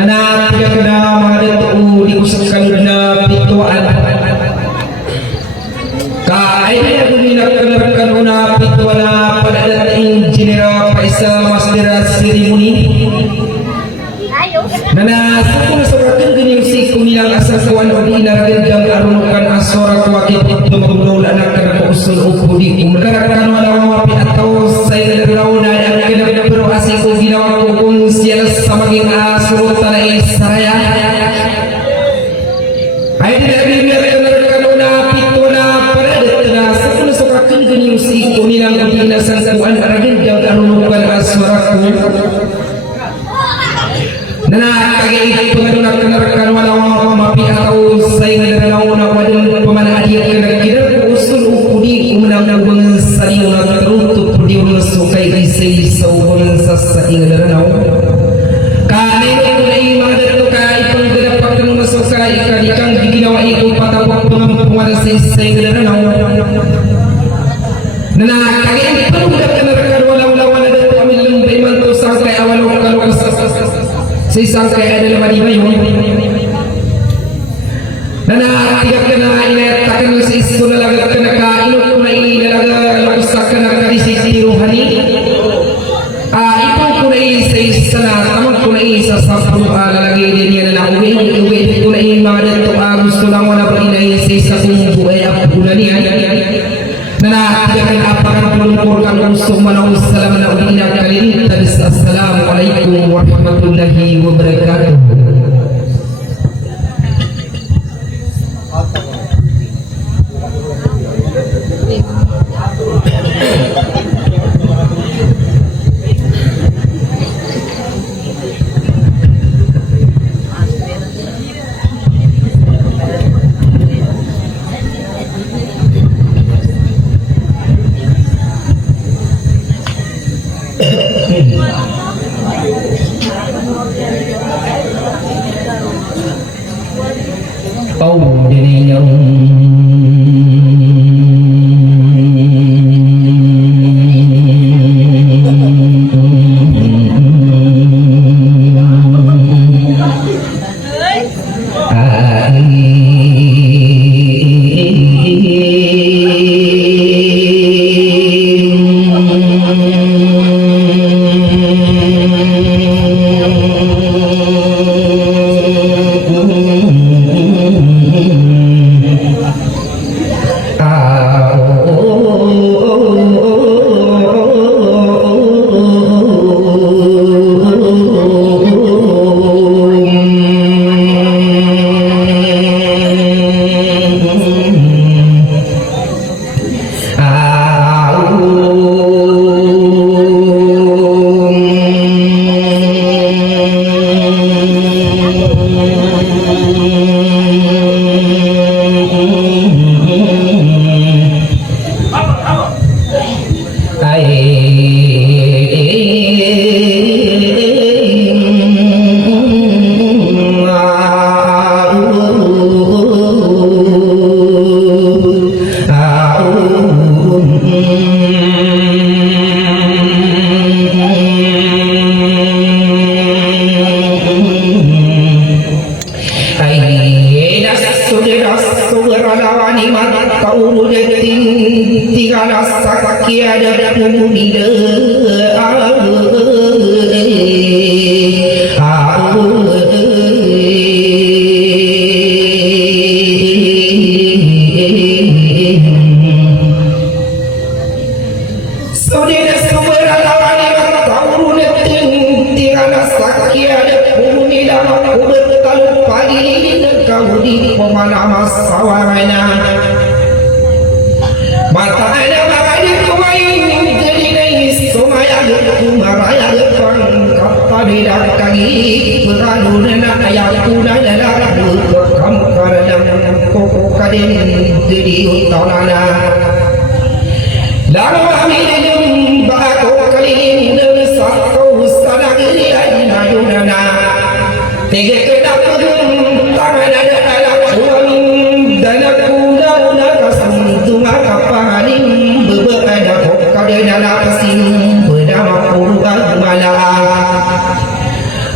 nanatiga ka na mga dito di ko sa kalod na pituan kaay na guminak ka na kanuna pituan na padadating genera pa isa master ceremony nanasa ko na sobrakan ganyan si kumilang asasawan o di naragandang arunukan asora ko wakit ito magulol anak ka na pausul o pudi kumagarakan wala mawapi ataw sa ilaraw na ang kinagpero asing ko ginawa ko kung siya sa maging asurot na isaraya ay dinabibiyar ka na kanuna pito na paradat na sa ko na sobrakan ganyan si kumilang asasawan naragandang arunukan asora ko nanakagay pengadunak kenarakan walau mapi atau saing dalam wadal pemana adiat kira usul ukudi umnam nabung saling terutup di sukai isi sauhun sasaing dalam kane kulai madat kai penggedapakan masukai kadikang diginawa itu patawak pengampuan saing dalam nanakagay pengadunak kenarakan walau lawan ada pamilum beriman tu sampai awal kalau sisang kaya adalah madimayo nana tiga kena inet takkan sisuna laga kena kainut kuna ini laga lusak kena kadisi rohani ipang kuna ini sisana tamang kuna ini sasapu lagi dia nana uwe kuna ini mga dato gusto lang wala pa ini sisakung buhay apuna niya nana tiga kena apakan pelungkurkan gusto manong salam na uwina kalin tadis assalamualaikum warahmatullahi wabarakatuh. Oh, diri yang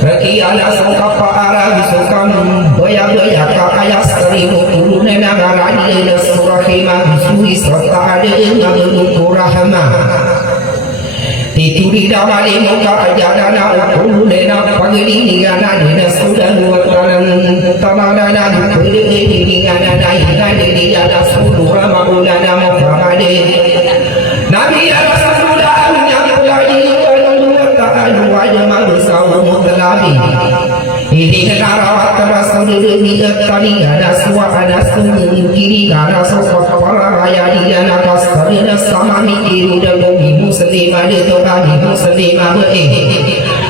Raki ala sangkapa ada surahimah Suri serta ada Ngabenuku rahmah Tituri damali muka ajadana Ukululena pagilingana Dina sudah watanan Tamadana Kuliliningana Naikana Dina Surah Maulana Muhammad Nabi Rasulullah Nyakulaji Ta'ala Wajah Bersama Mutalabi ini negara terasa demi tadi ada suara kiri karena sosok para raya di atas karena sama mikir dan bumi muslim ada tu kami muslim ada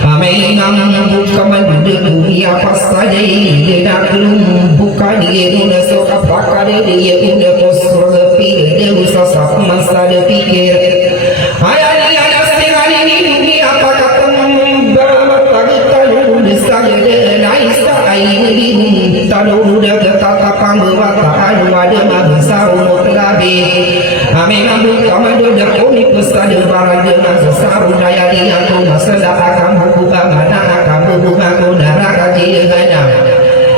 Amin buka menduduki dunia apa saja ini nak buka dia guna sok pakar dia guna kosor lebih dia usah sah masa dia pikir ayat dia setengah ini dunia apa kata ini tahu dah kata panggung tak ada masa umur lebih kami ambil kamar dah kami pesan barang dengan sesar daya dia tu masalah akan buka mana akan buka darah kaki dengan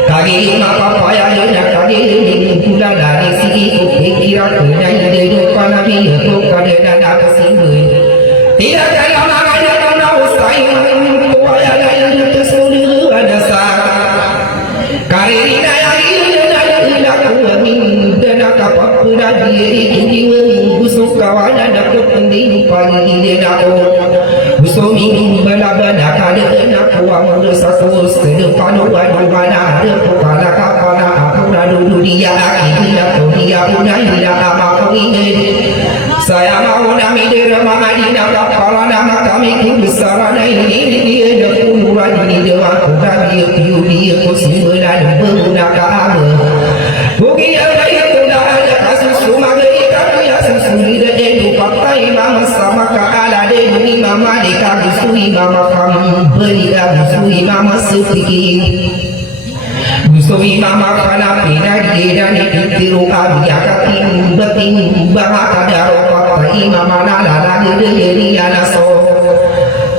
kaki apa payah dia kaki ini pula dari segi pikiran dan depan nabi itu kadang ada sini tidak ada mana ada usai payah dia tersulit ada sah Karina yang ini aku minta nak apa pun diri ini busuk kawan ada penting pagi dia aku busuk ini bela-bela kada nak uang dosa terus ke depan mana ada kepala kapala aku lalu dia aku dia udah tidak apa ini saya mau nami dia Madinah kapala nama kami besar ini dia kumpulan ini dia aku dia kusimulan berguna kaaba bagi apa itu dah ada kasus rumah kita ya susuri dan itu pakai mama sama kaala de ni mama de kabusui mama kamu beri kabusui mama suki busui mama kana pina dia ni tiru abi akatin beting bahaka daro pakai mama nala de ni ana so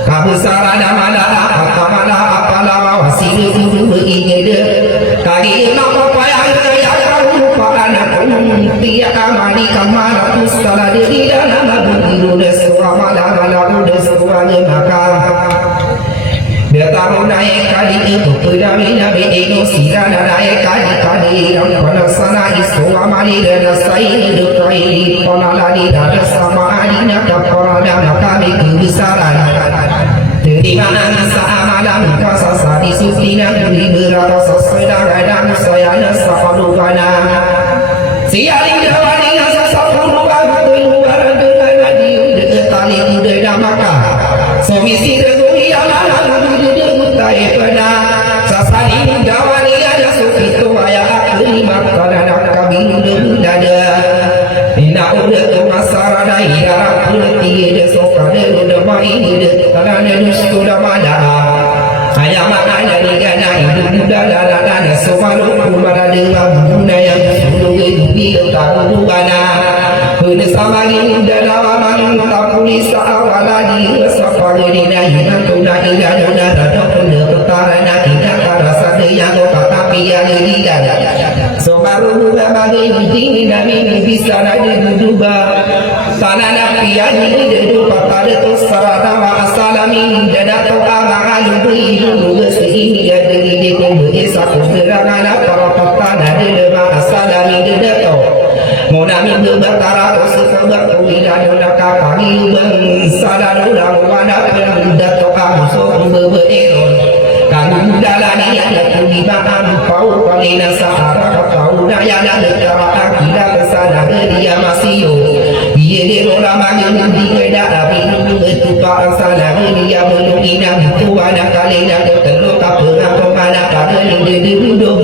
kabusara mana apa wasir guru begini kali nama payah saya tahu anak tiap amani kamar pustala di dalam biru deswa malam deswa maka dia tahu naik kali itu pedami nabi eno sira naik kali yang pada sana isu amali dan sain dekai ponaladi dan sama adina kaparada kami kebesaran terimaan malam kasa sadi sutina beri berasa sedang dan sayana sahalukana sialing jawani sasapuru aku luar dengan di tali kuda maka somisi rezeki ala di mutai pena sasari jawani ada sukitu ayat kelima kana kami dada ina udah tu masara daerah putih de sokade udah main de karena sudah mana ayam ada di gana hidup dalam separuh kumara dengan bunda yang sudah di tahu mana kena sama di dalam tak pulis awaladi sapari di dalam tuna ila dona rada pun ketarana tidak rasa dia kata pia di dalam separuh bagi di nami bisa ada duba tanah pia di depan pada tu sarana wa asalamin dada tu amal ibu ini ada di desa kugerangan para petana di depan asalamin dada tu monami berbatara sesuatu kuliah dona kami bangsa ulang wana benda tu amuso beberon kami dalani ada kuli baham pau palina sahara pau daya negara kita kesana dia masih dia di orang mana di kedai itu pak sana dia menungina itu ada kali nak terus kapal mana pada di duduk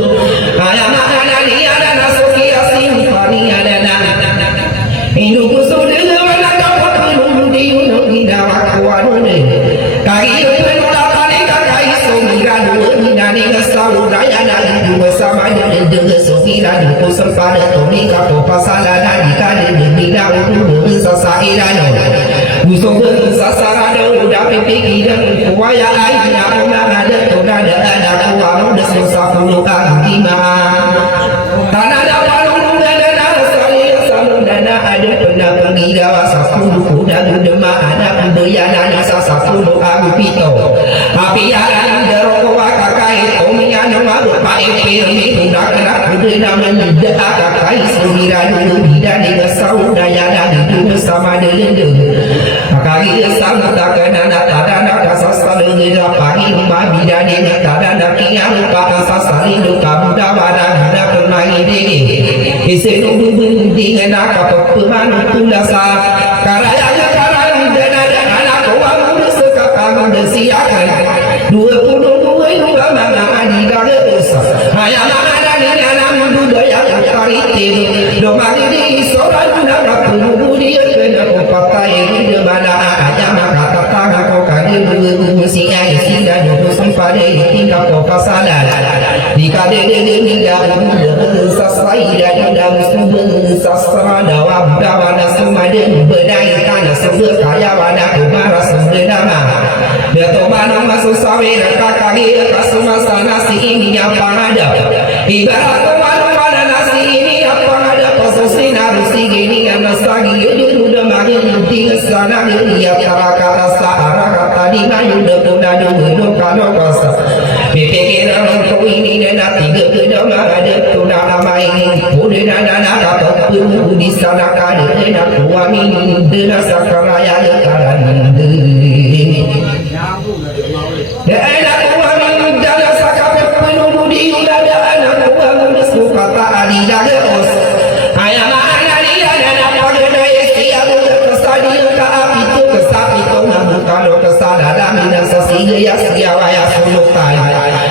ayam mana dia ada nasuki asin pani ada hidup sudah mana kau di nungina aku ada kali bersama dengan sokira di pusat pada tomi kapo pasala dan dikali berbeda untuk bersasairan musuh bersasara udah pikiran kuaya aina orang ada toda ada kuamu desasa puluh lima tanah dapat dan dagu dema ada budaya nasa sapuluh abu pito api aran deroko wakakai tomian malu pae pirmi udah kena budaya menjeda kakai sembilan bidan di saudaya dan itu sama dengan kali sama tak kena tada nak sasal dengan pagi rumah bidan di tada nak kiam pak sasal itu kamu dawana nak bermain degi isi nunggu dengan nak peman tulasa karaya karaya dan anak kawan suka kamu desiakan 22 mana di garis ayam ada di dalam budaya karitin domang di soran nak puludi kena pakai di mana aja maka tatang kau kali musik ai sida do sampai tinggal kau pasalan di kade di dalam sasai dalam sumber sasra dawa dawana sumaden bedai tanah sumber kaya wana kumara sumber nama beto mana masuk sawe kakali kasuma nasi ini apa ada ibarat mana nasi ini apa ada posisi narusi gini yang nasagi itu udah makin tinggal sana dia kata sahara kata di mayu udah dulu kalau kosa pikiran kau ini dan tiga kedama ada tuh nama ini udah nana kata pun di sana kada nak kuamin dengan sakaraya karan dan kuamin dengan sakapet penuh di udara anak kuamin suka tak ada dalos ayam anak dia dan apa dia siap kesadi ke api tu kesapi tu kalau kesada dan sesiga ya siapa ya sulutai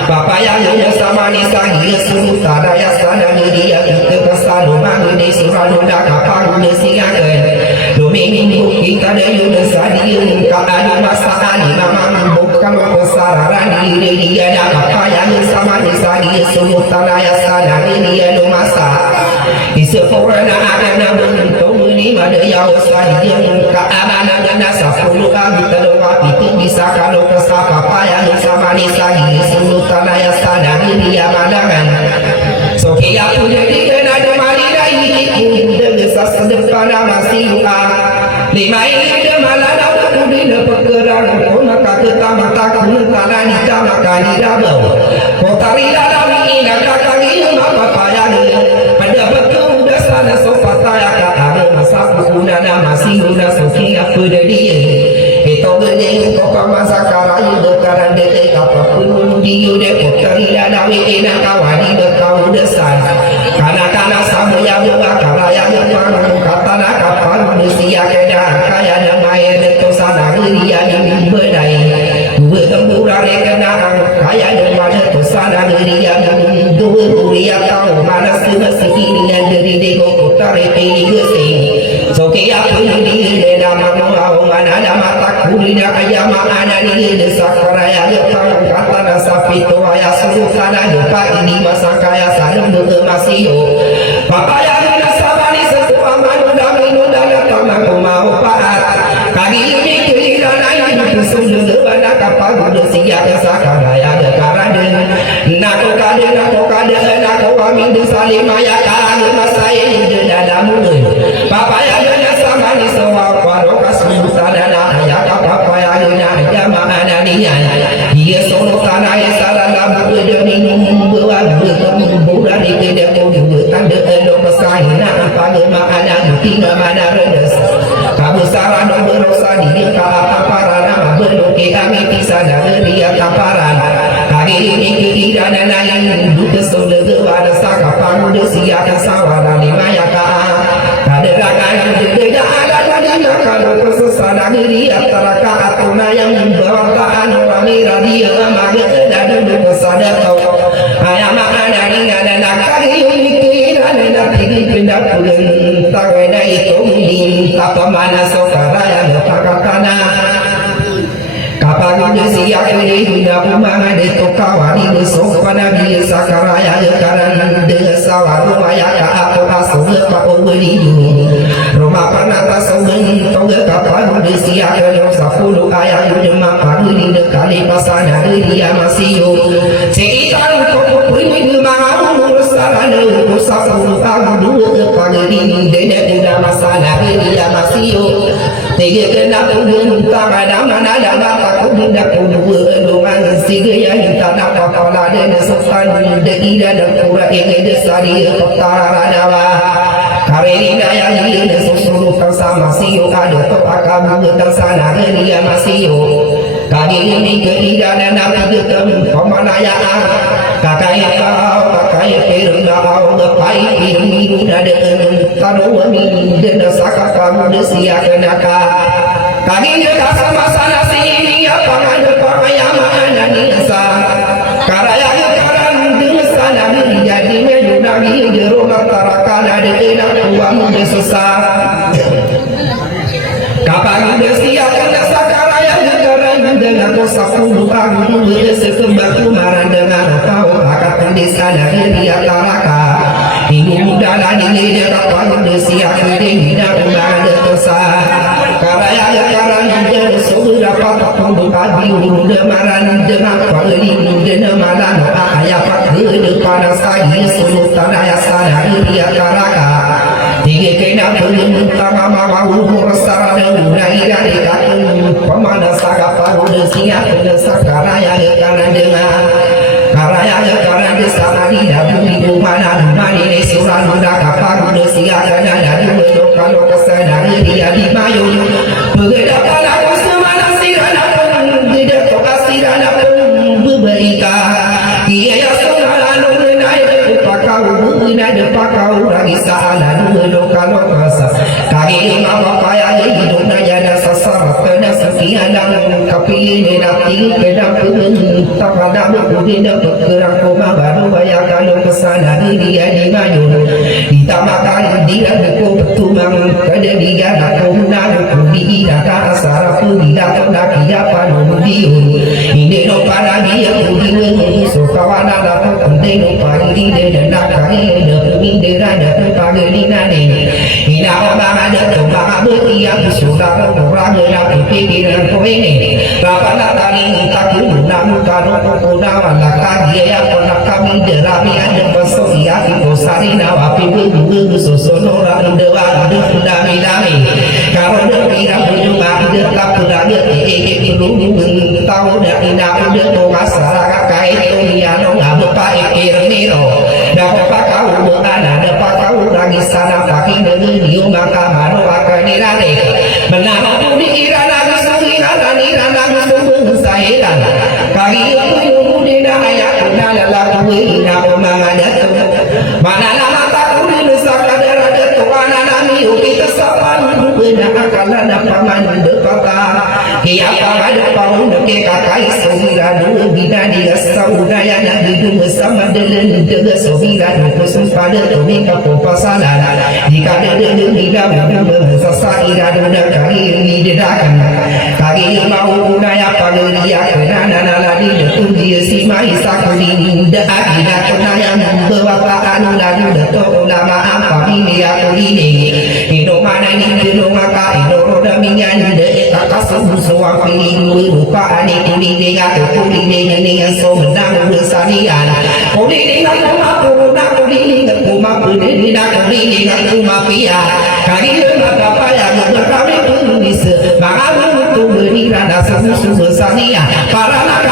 Papa yang sama ni sangi sulutai ya sana dia ke kesadu mangu di surau dah kapal di siakan dominggu kita ada yang sadi ada masakan nama bukan kesararan diri dia dah Papa yang sama ni sangi sulutai ya sana dia do masa isi orang akan bentuk ni ada yang sadi yang keamanan dan sepuluh kali terlupa itu bisa kalau kesapa payah sama ni sagi suluh tanah yang sadar dia pandangan so kia punya dikena ada mari dah ini dengan sedepan masih lima ini ada malana kudina pergeran kau maka ketama takun tanah ni kama kali dabau kau tari dalam ini kakak ini apa payah ada betul dah sana sofa saya kata masa kuna masih una soki apa dia itu begini kau masa karai berkaran dek apa pun dia potari dan awi enak kawani berkau desan karena sama yang berkara yang kata nak kapal manusia kedan kaya nama itu sana dia yang berdaya dua temburan kena kaya yang mana tu sana dia dua kuliah tahu mana sih dengan diri dego potari pergi so kia pun dia nama mau mana nama tak kulina ayam mana ni desa karaya tahu kata sapi tu ayah suruh sana lupa ini masa kaya sarung masih papa yang sama ni sesuatu manu dah minum dah kamu mau paat kali ini kira naik itu sudah mana kapal sudah siap sakaraya karena nak kada nak kami disalim ayah kalau masa ini dalam papa yang sama ni semua kalau kasih sana ayah papa yang ayah mana dia solo tanah yang salah lama berdening buat berkemuburan di kedai kodoh tanda elok pesaing nak apa mana tinggal mana redes kamu salah nombor rosa dia kata para nama berloke kami bisa dari dia kaparan hari ini keiran lain duduk solo ada saka pamu desia dan sawara lima ya ada rakan juga ada kalau kesesana diri antara kaatuna yang membawakan ramira dia maga dan duduk sadar kau ayam mana dengan anak kari mikiran dan pilih pindah pulang tangan itu minta pemana sokara yang pakatana kapal ini siap ini guna rumah itu kawan ini sopana dia sakaraya karena desa warumaya ka apa asal pak beli rumah panata sungguh tongga kapal ini siap yang 10 ayat jemaah pagi di dekali pasana dia masih sekitar kau ini mau sarana usah 10 tahun dua pagi ini dia masalah dia masih tiga kena pun tak ada mana ada mata ku hendak dua luan tiga yang tak dapat kala dan sultan degi dan pura ingin desari kota dawa karena yang ini susu bersama siu ada tu akamu tersana dia masih kali ini ketiga dan nabi ketemu pemanayaan kakai pirang kau lepai pirang ada taruh min dan saka kamu desia kenaka kali ini sama sana sini apa ada payama anisa karaya karan desa nabi jadi menjadi jero tarakan ada enak uang susah kapan desia kenaka karaya karan dengan sepuluh tahun sekembang kumaran dengan kau akan desa dari dia taraka ini mudah lagi dia kapan desia tidak ada dosa karaya karan dengan sudah dapat pembuka biru demaran dengan paling demaran ayat depan saya sultan ayat sadari dia taraka tiga kena perintah mau rasa dari pemanas agak paru siap karaya karena dengan karaya karena desa di dalam mana ini surah muda kapal siap karena dari kalau kesadari dia di mayu berbeda kalau semana sirana tidak sirana berbeda dia yang selalu naik pakau lagi salah dulu kalau rasa kali apa yang hidup nanya sasar pada sekian kapil nanti kedap tak ada mungkin bergerak koma baru bayar kalau kesana dia di mayu ditamakan dia buku petumang kada dia nak nak di dah asara pun tidak nak dia panu diun ini no para dia pun so kawan ada penting no para dia dan nak kali demi dia ada pagi nane ina orang ada coba bertiap sudah orang nak pikiran kau ini kapan tadi tak guna kalau guna nak dia yang pernah kami derami ada pesosia itu sari nawapi berburu sosono orang dewa dami dami kalau dia berjumpa dia tak pernah dia belum tahu dari nak dia tu masyarakat kait tu dia no ngah berpaik irmiro dapat kau berada dapat kau lagi sana pakai dengan dia maka baru akan dirane menara tu dikira lagi sehingga nira lagi sungguh saya kali itu dia ayat kuna lalu ina mengada mana nama tak boleh sakadar ada tuan nami kita sapan benar akalan paman dekata dia ada pau ke kakai sehingga dulu bina dia saudaya nak hidup bersama dengan dega sehingga khusus pada kami kapal pasalan jika ada tidak bersasa ira dan kali ini didakan kali mau budaya pada dia kena lagi betul dia si mai sakuli dah ada kena yang berwatan lalu betul ulama apa ini aku ini hidup mana ini hidup maka hidup roda minyak de kakak suami lupa ani kuli dengan kuli dengan so menang bersanian kuli dengan kuma dengan kuma pia kali maka payah berkawin tulis maka tu beri rada susu bersanian para nak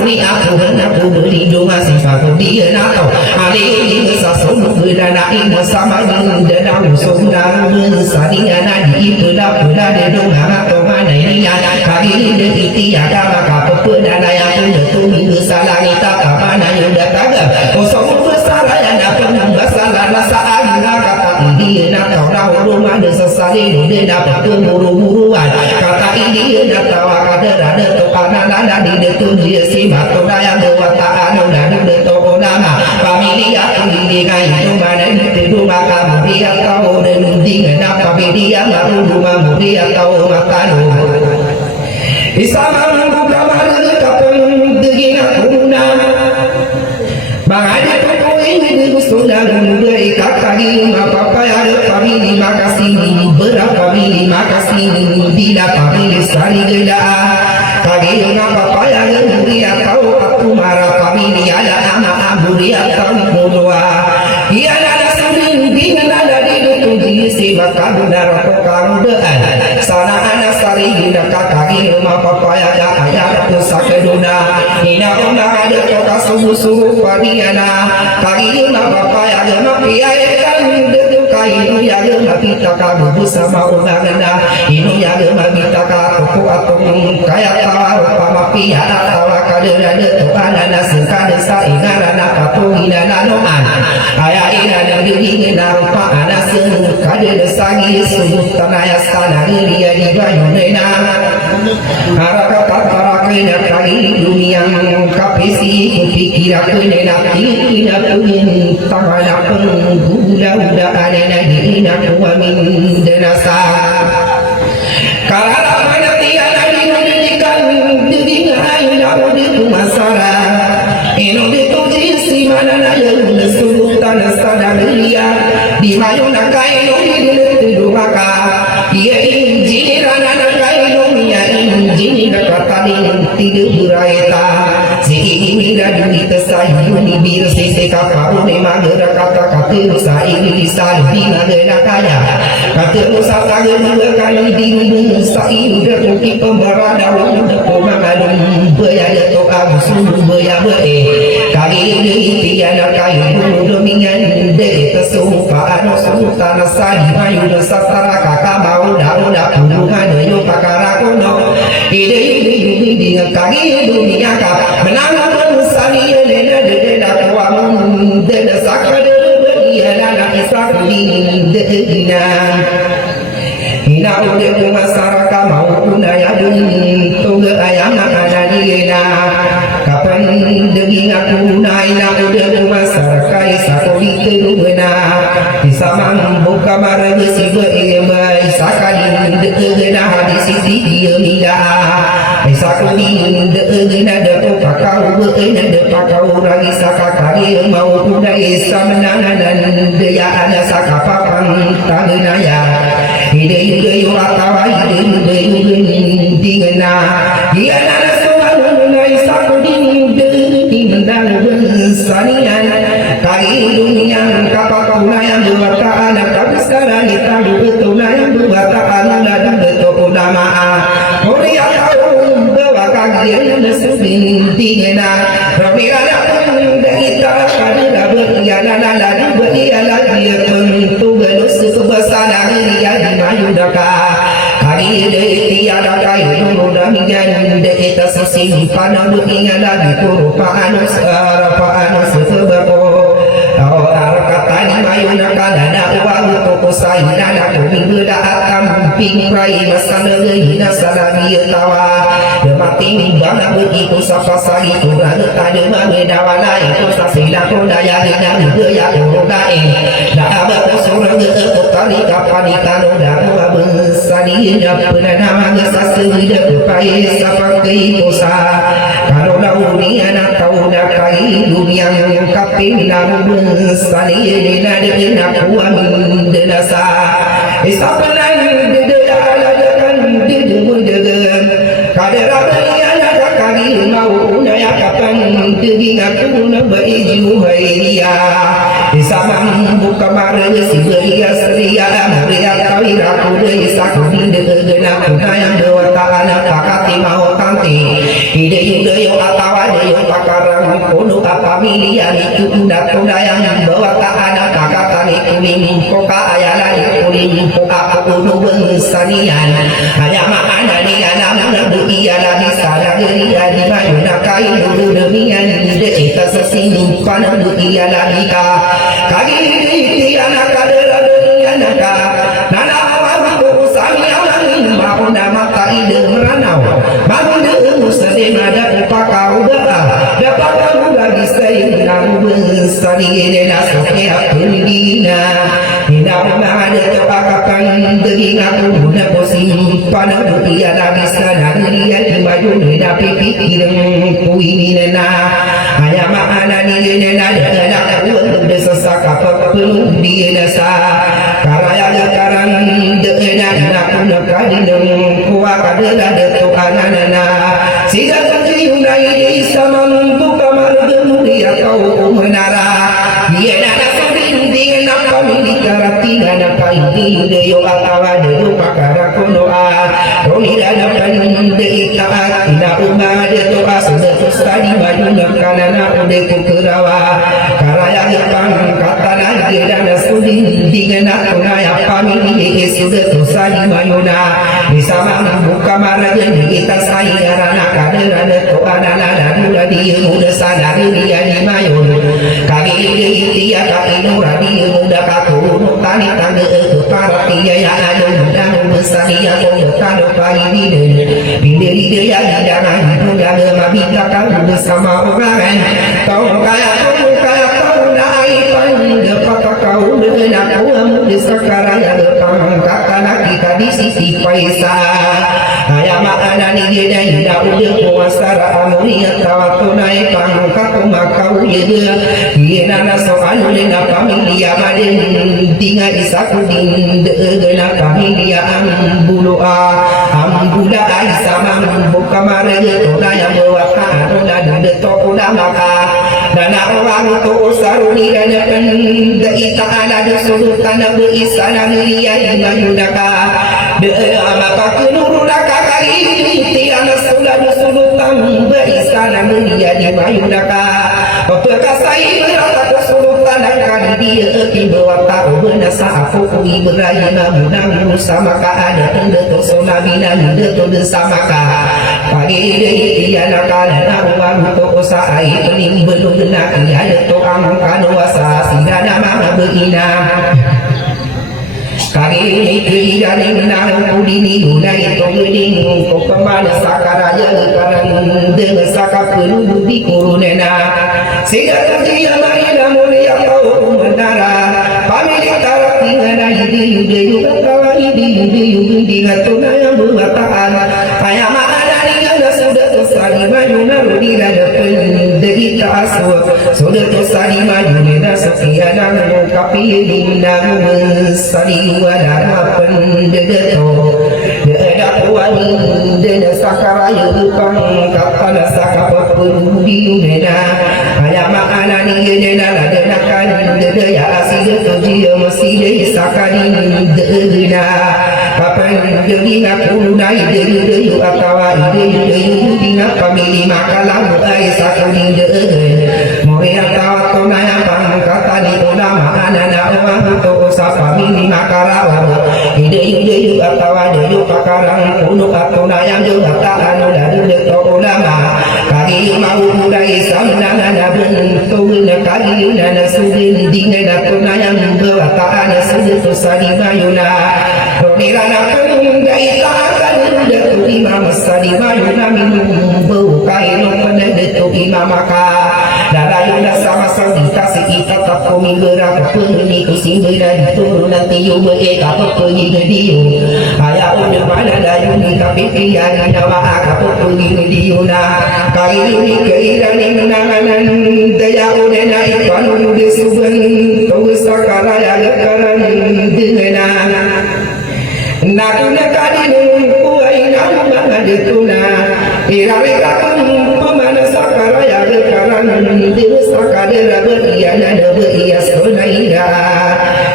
beri aku beri doa sifat dia nato hari ini sasunu berdana ini sama dengan dana usungna bersanian di pula de doa atau mana ini kali ini dia maka perdana yang tu minggu salah kita mana yang datang kosong bersalah yang dapat masalah rasa agak kata dia nak tahu rumah desa sari dia dapat buru-buruan kata dia nak tahu ada tokanan ada di detu dia si matu yang berwataan dan detu nama familia dengan itu mana itu maka dia tahu dan dengan apa dia baru rumah dia tahu makan Isama membuka mana kapung dengan guna Bahaya kapung ini sudah muda ikat kali apa ada famili makasih berapa famili makasih bila famili sari gila kali apa yang dia tahu aku marah famili ada nama abu dia tahu mudua dia ada sendiri dengan ada di itu di si bakal darah kamu sana anak sari hina kakagi ma papaya da ayat sakaduna hina una ada toka subuh padiana kagi ma papaya da ma piaya kan de kainu ya de ma pitaka bubu sama unagana inu ya de ma pitaka ko atung kaya ta ma piaya tawa kadera de to anana sengkada sa ingarana patunina nanoan aya ina da dingina rupa anas kadera sagi subut tanaya sana dia di bayonena harakatarakeina kali dunia kapesi pikirakeuna natina pun tangan penggula anena dina kuamin denasa kalala manatiana dinudikan didinga ina udiku masara ino ditujisi manana yang sultan sadaria di mayona kaino hidulaka ia injirana kaino ya injirana katadin tidur buraita sehingga duita sayuni bir sese kapaune magera kata kata saini lisan dina dena kaya kata usa kagena kali dinu saini bertuki pembarada udah pemangalum bayar to abusun bayar kali ini tiada kayu domingan de tesupa ano sultan sani mayu satara kakak mau dah puluhan yo pakara kono ide dengan kali dunia ka menang sani lena de kuamun de sakade dia na isafin de dina ina ude masyarakat mau kunaya dun toga ayam ada diena kapan deging aku naina ude masyarakat sakoli teruna disamang buka marah sibe ema sakali de gena hadis dia mida sakoli de gena de pakau beena de pakau ragi sakakari mau kunai samana dan dia ada sakapapang tagenaya ide yo atawa ide dingena dia nana soalun nai sakudin de dimendang sanian kali dunia kapakuna yang berkata anak tapi sekarang kita betulna yang berkata anak dan betul nama Korea tahu bahwa kagian nesubin dingena ramira pun kita pada berjalan lalu berjalan dia tentu belus kebesaran dia di mayudaka kali tiada kayu mudah mingan kita sesimpan ingat lagi kurupaan sebabo mayunaka dana uang toko saina na minggu datang pingrai masana hina salami tawa demating bana begitu sapa sari kurang tade mamedawana itu sasila kodaya dina ya kodai dah abah sorang tari kapani kanu dah besani dah penana ngasasuri dah kepai sapa keikosa kalau launi anak tahu dah kai dunia yang kapin lalu besani dina dina kuamin denasa isapanan deda alajakan dede mudegan kadera bayana kakari mau naya kapan deging aku na baiju hairia isamang buka mare siberia seria maria kawira kude isaku degena kunayang dewa ta'ala pakati mau kanti ide yo atawa yo pakarang kono kapamilia itu kunayang bawa ta'ala kakatani kuning koka ayala kuning koka kuno sanian hanya makana ni anak nabu iala di sana geria di mayuna kai dulu demian de eta sesinu kana du iala dika kali di anak kadera dunia naka nana waktu sani alang mau nama kai de meranau bangun de muslim ada upaka udah dapat udah bisa namu besari de nasnya pendina ina ada tepakakan deging aku guna posim pada dunia lagi sana dia di maju ina pikir ku ini nena hanya makna ni nena ada aku desa sakap penuh dia desa karaya sekarang dena aku nak kadin kuat ada tu anana siga kunci unai sama untuk kamar dia kau menara dia nak sabin dia nak pemilik tarati na kaindi deyo atawa deyo pakara konoa rolira na pande itaat ina umade to asuda to sadi mayuna kanana ude kukurawa karaya jepang katana gedana sudi digana kunaya pamili suda to sadi mayuna bisama buka maraja kita sayarana kadana to anana dadula dia muda sadari dia di mayun kali dia kaki nurani muda kaku tani tanda para dia ya ada muda besar dia tanda pari bide ya jangan muda mabita kamu bersama orang kau kaya kau naik panda kata kau dengan kamu sekarang ya depan kata nak kita di sisi paisa ayam ada ni dia dah udah kuasara amunia tawatu naik pangkat makau dia nana soal lena familia baden tinggal isaku dena familia ambula sama buka maranya toda yang berwaka ada dan toda maka dana orang tu saruni dana penda ita ada di sudut tanah berisana milia imayunaka de maka kenurunaka kali tiada sudah di sudut tanah berisana milia imayunaka Pekasai berata kesurutan akan dia bawa tahu benasa aku kui berayu namunang bersama ada tenda tu sonabina nida tu bersama pagi dia nak ada uang tu usai pening belum nak dia tu angkat wasa sida nama begina kali kira nang pudini dunai to geding ko pamana sakaraja karan de saka pelu budi kurunena sida dia marina mulia kau menara pamilik tarati ngana yude yude kawani yude ngatuna yang berwataan ayam ada ni ngana sudah tosari mayuna rodira depan derita aswa sudah tosari mayuna sekian nang kapi dinang sari wadara pendegato ada kuani dena sakaraya upang kapana sakapa perudi dena ayam ana ni dena dena kan dena aside toji masih sakari dena kapan dina kunai deyu atawa deyu dina pamili makalah ai sakari more atawa tonaya pangkata ni ulama anana orang to sapamili makarawa deyu atawa deyu pakarang kuno atona yang juga anu lalu to ulama kali mau budai samnana bentuk kali nana sudin dina atona yang berwataan sudut sadi mayuna Nirana pendai takkan datu imam sadi mayuna minum bukai no pendatu imam maka darayuna sama sadi kasih kita tak kami gerak peni kusim gerak turun nanti yume kapok pergi dia ayah udah mana dayuni tapi pian nawa kapok pergi dia kali ini keirani nanganan daya udah naik panu di suban tu sakara ya lekaran dengan nakuna kadin puai nama detuna irare kakun pemana sakara ya lekaran dewa sakadera beriana beria sonaira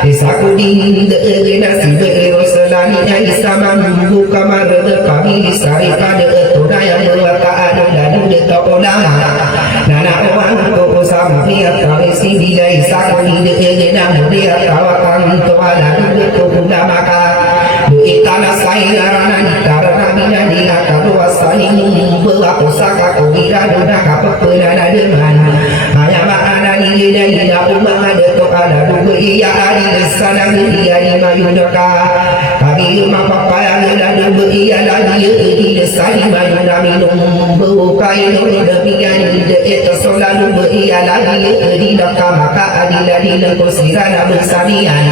isakudin degena sibe rosalani isama buka marada kami disari pada tuna yang berwataan dan detokola nana orang tu sampai kami sini dari sakudin degena mulia tawakan tuala detokuna maka itana sairana karena bina dina kadua saling bawa pusaka kuira duna kapena dengan ayam ana ni dina umma ada to ada dua iya ari sana dia di mayunaka kali mapa paya ada dua iya lagi di sari mayuna minum buka ino demikian itu selalu iya lagi di maka adila di kusirana bersamian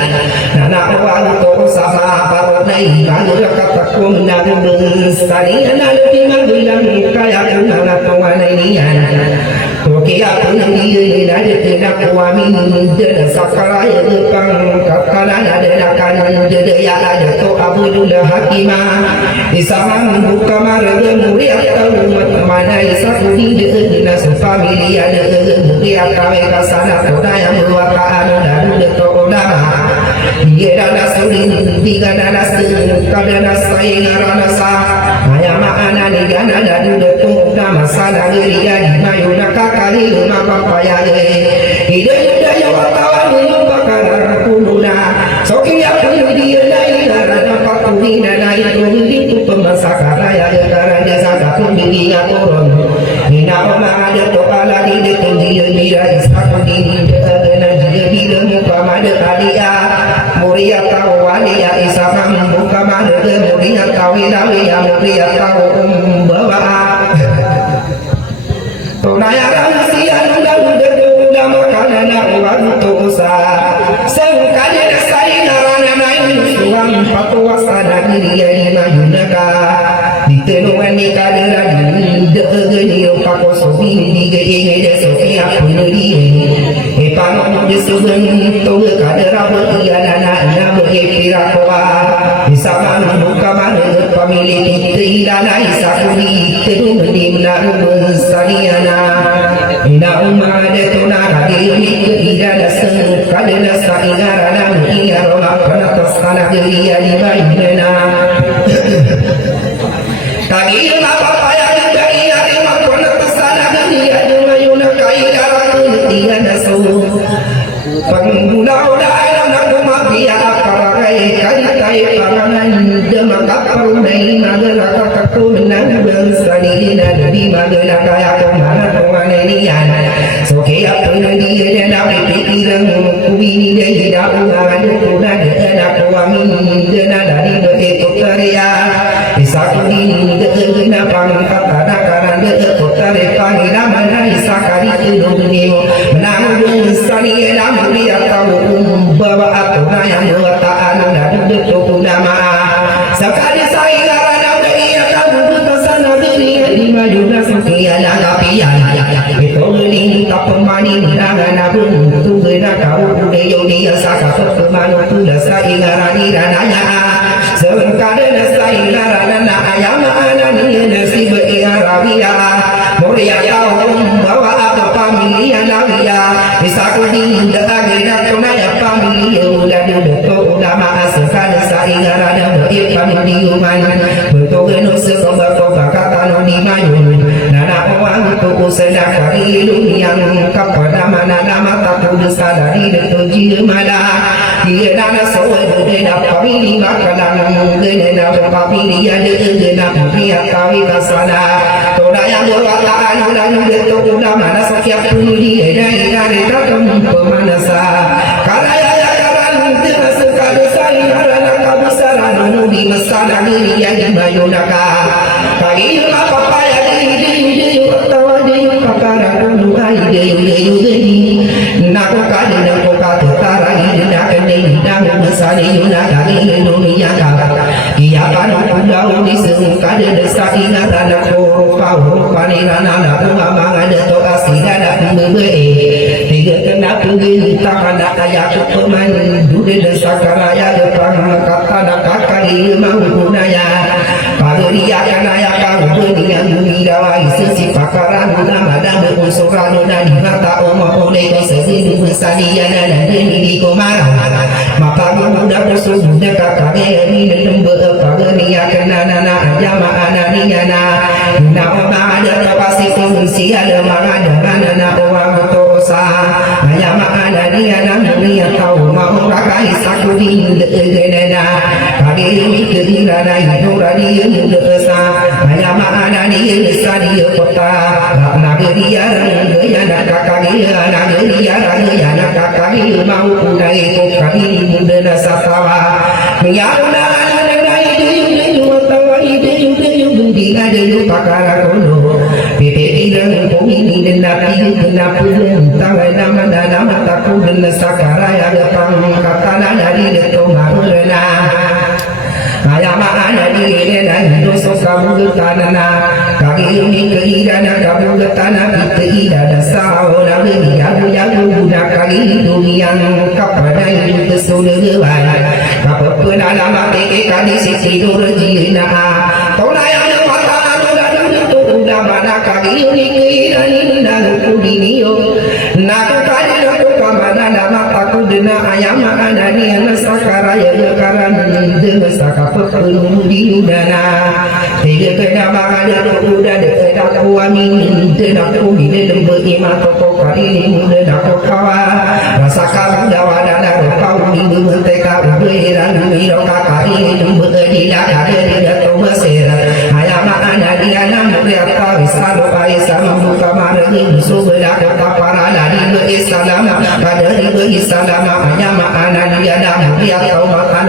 nana orang to sama baronai lalu kataku menanggung sari lalu bilang kaya kenal tuan inian Oke aku nanti ada tidak kuamin ada sakaraya depan kakana ada kanan ada ya ada to abudullah hakimah isama buka marga mulia tahu mana isaku di nas family ada mulia kawe kasana toda yang berwakaan dan to ulama Dia dana sudin tiga dana kadana sai ngarana sa ayam ana ni gana dadu detung nama sana geria di mayuna kakali lima papaya ide daya watawan bakar kuluna soki aku dia nai ngarana pakuni nai tundi pemasakara ya karena jasa pun dia turun ina oma ada topala di detung dia mira isakuni dengan dia bila muka mada kalia muria tahu walia isabang buka mada muria tahu ilawi muria tahu bawa tonaya rahasia udah makanan waktu usaha sengkanya dasari narana naik suam patuasa dan dia di majunaka ditenungan ni kadera di degeni opako sobi di gege de sofi aku ni epano de soben to kadera bertiada na berpira koa bisa buka mana pemilik tidak isakuri tenung di menaru bersaliana ina umma de tona kadiri tidak seng kadena saingarana ia rola panatas kana geria di bainena kagil apa paya dari hari makona kesana geria di mayuna kaira dia nasu pengguna udara nak mafia parai kai parangan demak perunai magara kakku menang bersani di magara kaya kemana penganian soke apa dia dan pikiran kuini dia dah ada kuda dan aku amin dan dari begitu karya bisa kuini dengan pangkat ada karena kotare pangira mana isa kari dunia menang bersani namun dia tahu bahwa aku yang bertahan dan betul nama sekali saya karena dia kamu kesana dunia di majulah sekian agapian itu ini tak pemani dengan aku tu benda kau dia dia saka permanu tu saya ngarani rananya sekali saya ngarana ayam anak dia nasib irawia mulia kau bawa apa pamilian lawia bisa ku dinda agena tunaya pamilian udah betul nama sekali saya ngarana pamiliuman betul geno sekomba kata di mayun nana orang tu usada kali yang kepada mana nama tak sadari betul jilmala dia nana soe dena pamili makanan dena pamilian dena dia kawi kasana toda yang berwataan dan betul mana setiap puni dari dalam pemanasa kalau ya karan dengan sekali saya ngarana kabisaran di masana diri yang dibayunaka kali apa paya di tawa di pakara kudu ai nak kali nak kata tara ini nak ni nak masani yuna kali dunia ka ia pan kudau di sengka de desa ingatan ko pau panirana na mama ada to asida da bebe tiga kena pergi tak ada kaya peman dude desa karaya depan kata nak kali mau gunaya kalau dia kanaya kau dunia dunia wai sisi pakaran nama dan berunsuran dan di mata oma oleh kesini bersaliana dan di komar maka muda bersudah kakak ini dan berpagania kena nana jama ananinya na oma ada terpasi fungsi ada mana dengan nana orang tosa hanya mana dia namanya tahu mau kakak isakudi denena kali ini kehirana itu radio desa hanya mana dia desa dia kota naga dia dia nak kakak dia naga dia nak kakak dia mau kudai ko kami muda desa tawa menyana ide tawa ide budi ada pakara kono bebe dan ini dan nabi kenapa tawa nama takut dan sakara ya datang katana dari detung maruna ayam anak ini dan dosa kamu tanana kaki ini keidana kamu tanah keidana sahaja dia budak kali dunia kepada itu kesulitan apa pernah nama teke kali sisi dorjina kau yang mata dan itu udah mana kaki ini keidana dan kudinio nak kali aku kamana nama aku dena ayam anani sakara ya karana dena sakapa penudi udana tiga kena bakal udah dena kuamin dena kumin lembe ima toko kali dena kokawa rasakan dawadana kau di menteka uberan miro kakari lembe dina ada toba sera ayam anani anam mereka wisalo paisa membuka marani subela kapara dari Islam pada Islam ayam anani ada dia tahu makan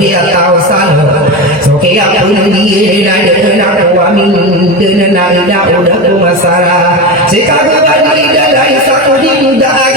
dia tahu salah sokia pun dia nak kuamin dengan ada udah masalah sekarang bagi dari satu di muda